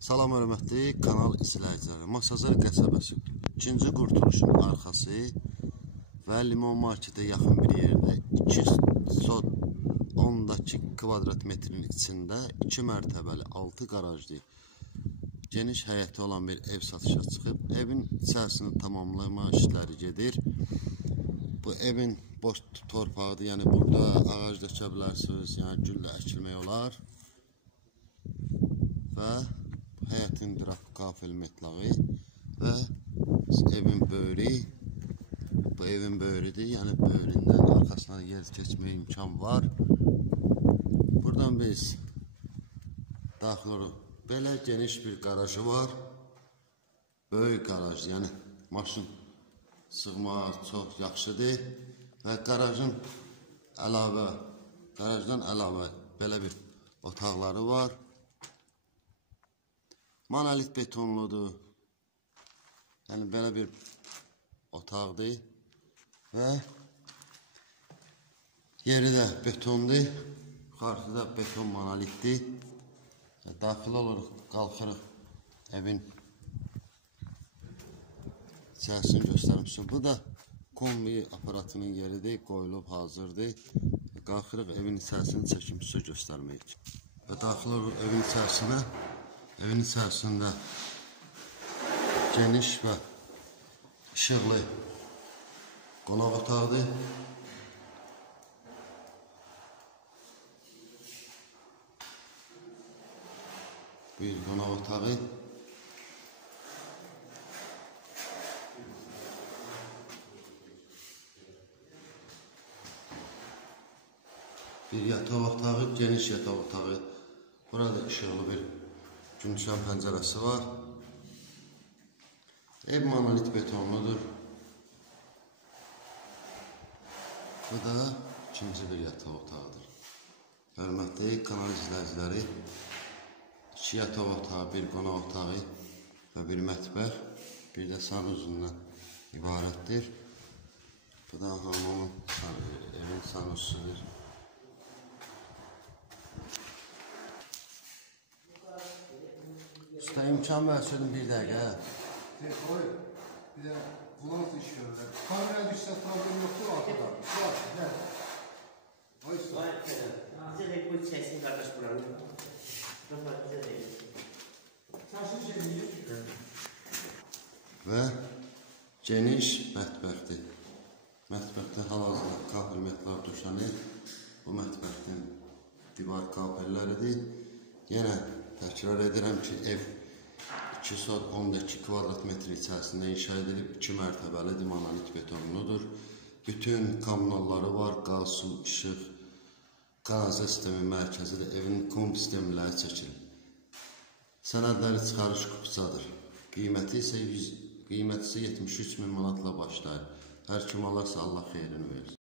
Salam hörmətli kanal izləyiciləri. Masazır qəsəbəsi 2-ci qurtuluşun arxası və limon marketə yaxın bir yerdə 210 kvadrat metrin içində 2 mərtəbəli 6 qarajlı geniş həyəti olan bir ev satışa çıxıb. Evin içərisini tamamlama işləri gedir. Bu evin boş torpağıdır. Yəni burada ağac dökə bilərsiniz, yəni güllə əkilmək olar. Və həyətin qafil metlağı və evin böyrü. Bu evin böyrüdür. Yəni böyründən arxasına yer keçməyə imkan var. Buradan biz daxil oluruq. Belə geniş bir qarajı var. Böyük qaraj, yəni maşın sığmaq çox yaxşıdır. Və qarajdan əlavə belə bir otaqları var. Monolit betonludur. Yəni belə bir otaqdır. Və yeri də betondur. Yuxarısı da beton monolitdir. Daxil oluruq, qalxırıq evin içərisini göstərmişim. Bu da kombi aparatının yeridir, qoyulub hazırdır. Qalxırıq evin içərisini çəkim sizə göstərmək üçün. Və daxil oluruq evin içərisinə. Evin içərisində geniş və işıqlı qonaq otağıdır. Bir qonaq otağı. Bir yataq otağı, geniş yataq otağı. Burada işıqlı bir günçən pəncərəsi var. Ev monolit betonludur. Bu da ikinci bir yataq otağıdır. Hörmətli kanal izləyiciləri, 2 yataq otağı, bir qonaq otağı və bir mətbəx, bir də sanuzundan ibarətdir. Bu da hamamın evin sanusudur. Usta imkan versin bir dəqiqə. Oy, bir də bu nasıl iş görürlər? Kameraya düşsə problem yoxdur arkada. Var, gəl. Oy, usta. Bize de koy çeksin kardeş buranı. Bize de. Çarşı çekilir. Və geniş mətbəxdir. Mətbəxdə hal-hazırda kafel metlar döşənir. Bu mətbəxdən divar kafəlləridir. Yenə təkrar edirəm ki, ev 212 kvadrat metr içərisində inşa edilib, 2 mərtəbəlidir, monolit betonludur. Bütün kommunalları var, qaz, su, işıq, qanalizasiya sistemi mərkəzidir, evin komp sistemləri çəkilib. Sənədləri çıxarış kupçadır. Qiyməti isə 73 min manatla başlayır. Hər kim alarsa Allah xeyrini verir.